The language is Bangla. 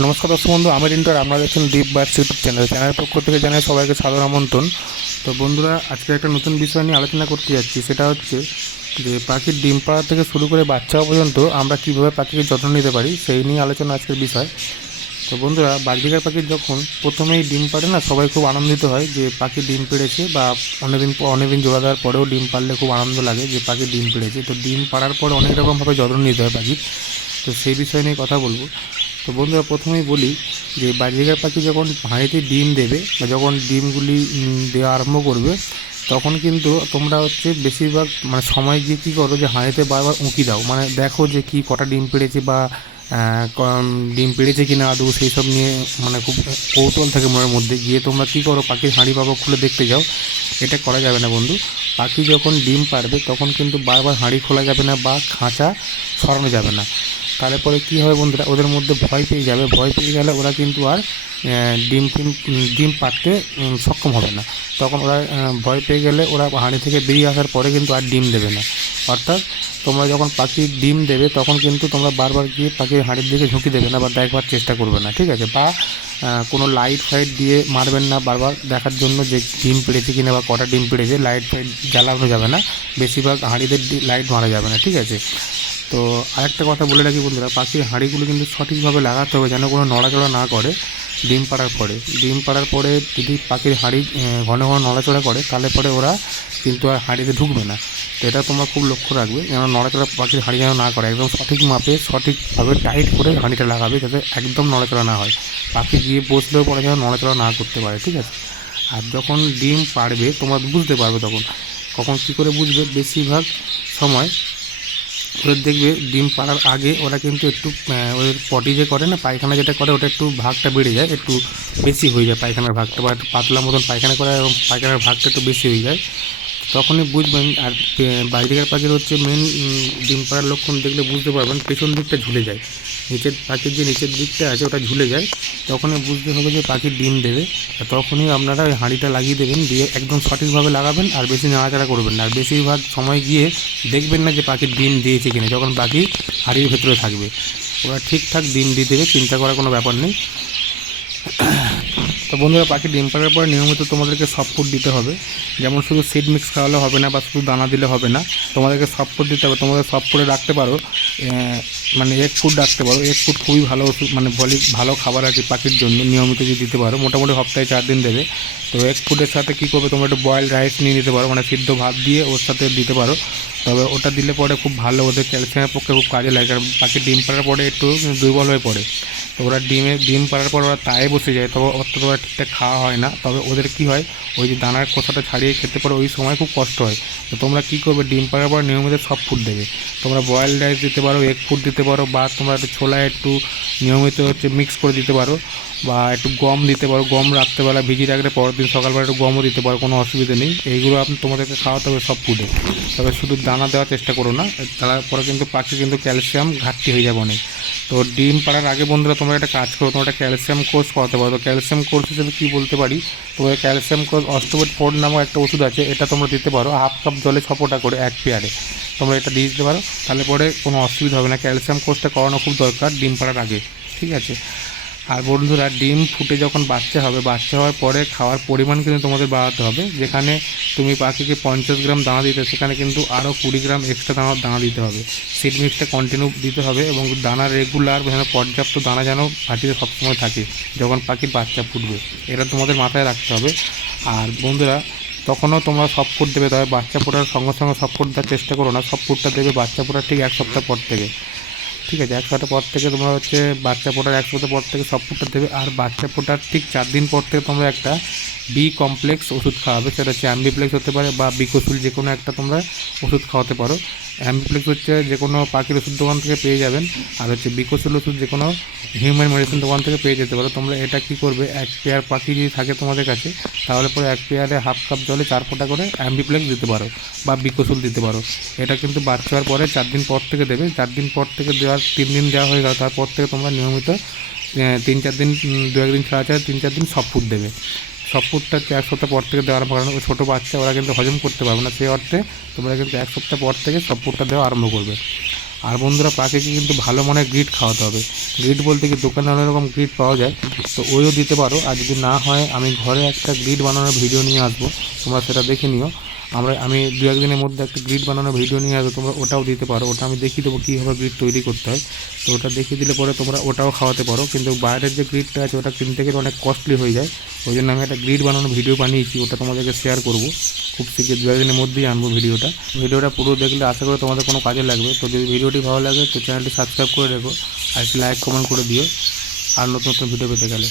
নমস্কার দর্শক বন্ধু, আমি রিন্টার আপনারা দেখছেন দীপ বার্স ইউটিউব চ্যানেল চ্যানেলের পক্ষ থেকে জানাই সবাইকে সাদর আমন্ত্রণ। তো বন্ধুরা, আজকে একটা নতুন বিষয় নিয়ে আলোচনা করতে যাচ্ছি। সেটা হচ্ছে যে পাখির ডিম পাড়া থেকে শুরু করে বাচ্চা পর্যন্ত আমরা কীভাবে পাখিকে যত্ন নিতে পারি, সেই নিয়ে আলোচনা আজকের বিষয়। তো বন্ধুরা বাগদিঘার পাখির যখন প্রথমেই ডিম পাড়ে না, সবাই খুব আনন্দিত হয় যে পাখি ডিম পেড়েছে বা অনেকদিন অনেকদিন জোড়া দেওয়ার পরেও ডিম পাড়লে খুব আনন্দ লাগে যে পাখি ডিম পেড়েছে। তো ডিম পাড়ার পরে অনেক রকমভাবে যত্ন নিতে হয় পাখির। তো সেই বিষয় নিয়ে কথা বলব। তো বন্ধুরা প্রথমেই বলি যে বাজিকার পাখি যখন হাঁড়িতে ডিম দেবে বা যখন ডিমগুলি দেওয়া আরম্ভ করবে, তখন কিন্তু তোমরা হচ্ছে বেশিরভাগ মানে সময় গিয়ে কী করো যে হাঁড়িতে বারবার উঁকি দাও। মানে দেখো যে কি কটা ডিম পেড়েছে বা ডিম পেড়েছে কিনা আদৌ সেই সব নিয়ে মানে খুব কৌতূহল থাকে মনের মধ্যে। গিয়ে তোমরা কী করো, পাখির হাঁড়ি বাবা খুলে দেখতে যাও। এটা করা যাবে না বন্ধু। পাখি যখন ডিম পারবে তখন কিন্তু বারবার হাঁড়ি খোলা যাবে না বা খাঁচা সরানো যাবে না। তাহলে পরে কী হবে বন্ধুরা? ওদের মধ্যে ভয় পেয়ে যাবে। ভয় পেয়ে গেলে ওরা কিন্তু আর ডিম টিম ডিম পারতে সক্ষম হবে না। তখন ওরা ভয় পেয়ে গেলে ওরা হাঁড়ি থেকে বেরিয়ে আসার পরে কিন্তু আর ডিম দেবে না। অর্থাৎ তোমরা যখন পাখি ডিম দেবে, তখন কিন্তু তোমরা বারবার গিয়ে পাখির হাঁড়ির দিকে ঝুঁকি দেবে না বা দেখবার চেষ্টা করবে না, ঠিক আছে? বা কোনো লাইট ফাইট দিয়ে মারবেন না বারবার দেখার জন্য যে ডিম পেড়েছে কিনা বা কটা ডিম পেড়েছে, লাইট ফাইট জ্বালানো যাবে না। বেশিরভাগ হাঁড়িদের লাইট মারা যাবে না, ঠিক আছে? তো আরেকটা কথা বলে রাখি বন্ধুরা, পাখির হাঁড়িগুলো কিন্তু সঠিকভাবে লাগাতে হবে যেন কোনো নড়াচড়া না করে। ডিম পাড়ার পরে। ডিম পাড়ার পরে যদি পাখির হাঁড়ি ঘন ঘন নড়াচড়া করে, তাহলে পরে ওরা কিন্তু আর হাঁড়িতে ঢুকবে না। তো এটা তোমরা খুব লক্ষ্য রাখবে, যেন নড়াচড়া পাখির হাঁড়ি যেন না করে, একদম সঠিক মাপে, সঠিকভাবে টাইট করে হাঁড়িটা লাগাবে, যাতে একদম নড়াচড়া না হয়। পাখি গিয়ে বসলেও পরে যেন নড়াচড়া না করতে পারে, ঠিক আছে? আর যখন ডিম পাড়বে, তোমরা বুঝতে পারবে তখন। কখন কী করে বুঝবে? বেশিরভাগ সময় ওদের দেখবে ডিম পাড়ার আগে ওরা কিন্তু একটু ওদের পটি যে করে না, পায়খানা যেটা করে, ওটা একটু ভাগটা বেড়ে যায়, একটু বেশি হয়ে যায় পায়খানার ভাগটা বা একটু পাতলা মতন পায়খানা করে এবং পায়খানার ভাগটা একটু বেশি হয়ে যায়। তখনই বুঝবেন, আর বাইরেকার পাখির হচ্ছে মেন ডিম পাড়ার লক্ষণ দেখলে বুঝতে পারবেন, পেছন দিকটা ঝুলে যায়। নিচের পাখির যে নিচের দিকটা আছে ওটা ঝুলে যায়, তখনই বুঝতে হবে যে পাখি ডিম দেবে। আর তখনই আপনারা ওই হাঁড়িটা লাগিয়ে দেবেন, দিয়ে একদম সঠিকভাবে লাগাবেন আর বেশি নাড়াচাড়া করবেন না। আর বেশিরভাগ সময় গিয়ে দেখবেন না যে পাখির ডিম দিয়েছে কিনা, যখন পাখি হাঁড়ির ভেতরে থাকবে। ওরা ঠিকঠাক ডিম দিয়ে দেবে, চিন্তা করার কোনো ব্যাপার নেই। তো বন্ধুরা, পাখি ডিম পাড়ার পরে নিয়মিত তোমাদেরকে সব ফুড দিতে হবে। যেমন শুধু সিড মিক্স খাওয়ালে হবে না বা শুধু দানা দিলে হবে না, তোমাদেরকে সব ফুড দিতে হবে। তোমাদের সব ফুডে রাখতে পারো। মানে এক ফুড রাখতে পারো। এক ফুড খুবই ভালো মানে বলি ভালো খাবার আছে পাখির জন্য, নিয়মিত যদি দিতে পারো। মোটামুটি সপ্তাহে চার দিন দেবে। তো এক ফুডের সাথে কী করবে? তোমরা একটু বয়েল রাইস নিয়ে নিতে পারো মানে সিদ্ধ ভাত দিয়ে ওর সাথে দিতে পারো। তবে ওটা দিলে পরে খুব ভালো, ওদের ক্যালসিয়ামের পক্ষে খুব কাজে লাগে। কারণ পাখি ডিম পাড়ার পরে একটু দুর্বল হয়ে পড়ে। তো ওরা ডিমে, ডিম পাড়ার পর ওরা তায়ে বসে যায়, তবে অত ওরা ঠিকঠাক খাওয়া হয় না। তবে ওদের কি হয়, ওই যে দানার খোসাটা ছাড়িয়ে খেতে পারে, ওই সময় খুব কষ্ট হয়। তো তোমরা কী করবে, ডিম পাড়ার পর নিয়মিত সব ফুড দেবে। তোমরা বয়েল রাইস দিতে পারো এগ ফুড দিতে পারো, বা তোমরা একটু ছোলা একটু নিয়মিত হচ্ছে মিক্স করে দিতে পারো, বা একটু গম দিতে পারো। গম রাত্রেবেলা ভিজিয়ে রাখলে পরের দিন সকালবেলা একটু গমও দিতে পারো, কোনো অসুবিধা নেই। এইগুলো আপনি তোমাদেরকে খাওয়াতে হবে সব ফুডে তবে শুধু দানা দেওয়ার চেষ্টা করো না, তারপরে কিন্তু পাখি কিন্তু ক্যালসিয়াম ঘাটতি হয়ে যাবে অনেক। তো ডিম পাড়ার আগে বন্ধুরা তোমরা একটা কাজ করো, তোমরা একটা ক্যালসিয়াম কোর্স করাতে পারো। তো ক্যালসিয়াম কোর্স হিসেবে কী বলতে পারি? তোমাদের ক্যালসিয়াম কোর্স অস্টোবেট ফোর নামক একটা ওষুধ আছে, এটা তোমরা দিতে পারো হাফ কাপ জলে ছপোটা করে এক পেয়ারে। তোমরা এটা দিয়ে দিতে পারো, তাহলে পরে কোনো অসুবিধা হবে না। ক্যালসিয়াম কোর্সটা করানো খুব দরকার ডিম পাড়ার আগে, ঠিক আছে? আর বন্ধুরা, ডিম ফুটে যখন বাচ্চা হবে, বাচ্চা হওয়ার পরে খাওয়ার পরিমাণ কিন্তু তোমাদের বাড়াতে হবে। যেখানে তুমি পাখিকে পঞ্চাশ গ্রাম দানা দিতে, সেখানে কিন্তু আরও কুড়ি গ্রাম এক্সট্রা দানা দানা দিতে হবে। সিড মিক্সটা কন্টিনিউ দিতে হবে এবং দানা রেগুলার যেন পর্যাপ্ত দানা যেন পাখিতে সবসময় থাকে, যখন পাখির বাচ্চা ফুটবে। এটা তোমাদের মাথায় রাখতে হবে। আর বন্ধুরা, তখনও তোমরা সব ফুট দেবে, তবে বাচ্চা ফোটার সঙ্গে সঙ্গে সব ফুট দেওয়ার চেষ্টা করো না। সব ফুটটা দেবে বাচ্চা ফোটার ঠিক এক সপ্তাহ পর থেকে। ঠিক আছে, এক সপ্তাহ পর থেকে তোমরা হচ্ছে বাচ্চা ফোটার এক সপ্তাহ পর থেকে সব ফুডটা দেবে। আর বাচ্চা ফোটার ঠিক চার দিন পর থেকে তোমরা একটা বি কমপ্লেক্স ওষুধ খাওয়াবে, সেটা হচ্ছে অ্যাম্বিপ্লেক্স হতে পারে বা বিকোসুল যে কোনো একটা তোমরা ওষুধ খাওয়াতে পারো। অ্যাম্বিপ্লেক্স হচ্ছে যে কোনো পাখির ওষুধ দোকান থেকে পেয়ে যাবেন, আর হচ্ছে বিকোসুল ওষুধ যে কোনো হিউম্যান মেডিসিন দোকান থেকে পেয়ে যেতে পারো। তোমরা এটা কী করবে, এক পেয়ার পাখি যদি থাকে তোমাদের কাছে, তাহলে পরে এক পেয়ারে হাফ কাপ জলে চার ফোঁটা করে অ্যাম্বিপ্লেক্স দিতে পারো বা বিকোসুল দিতে পারো। এটা কিন্তু বাচ্চা হওয়ার পরে চার দিন পর থেকে দেবে। চার দিন পর থেকে দেওয়ার তিন দিন দেওয়া হয়ে গেল। তারপর থেকে তোমরা নিয়মিত তিন চার দিন দু একদিন ছাড়া ছাড়া তিন চার দিন সব ফুড দেবে। সব ফুডটা এক সপ্তাহ পর থেকে দেওয়া আরম্ভ ছোটো বাচ্চা ওরা কিন্তু হজম করতে পারবে না, সেই অর্থে তোমরা কিন্তু এক সপ্তাহ পর থেকে সব ফুডটা দেওয়া আরম্ভ করবে। আর বন্ধুরা পাখিকে কিন্তু ভালো মানের গ্রিড খাওয়াতে হবে। গ্রিড বলতে কি, দোকানে অনেক রকম গ্রিড পাওয়া যায়, তো ওইও দিতে পারো। আর যদি না হয়, আমি ঘরে একটা গ্রিড বানানোর ভিডিও নিয়ে আসব, তোমরা সেটা দেখে নিও। আমরা, আমি দু একদিনের মধ্যে একটা গ্রিড বানানোর ভিডিও নিয়ে আসব, তোমরা ওটাও দিতে পারো, ওটা আমি দেখিয়ে দেবো কীভাবে গ্রিড তৈরি করতে হয়। তো ওটা দেখিয়ে দিলে পরে তোমরা ওটাও খাওয়াতে পারো, কিন্তু বাইরের যে গ্রিডটা আছে ওটা কিনতে গেলে অনেক কস্টলি হয়ে যায়। ওই জন্য আমি একটা গ্রিড বানানোর ভিডিও বানিয়েছি, ওটা তোমাদেরকে শেয়ার করব। খুব শীঘ্র দু একদিনের মধ্যেই আনব ভিডিওটা ভিডিওটা পুরো দেখলে আশা করি তোমাদের কোনো কাজে লাগবে। তো যদি ভিডিওটি ভালো লাগে, তো চ্যানেলটি সাবস্ক্রাইব করে রেখো, আর লাইক কমেন্ট করে দিও। আর নতুন নতুন ভিডিও পেতে গেলে।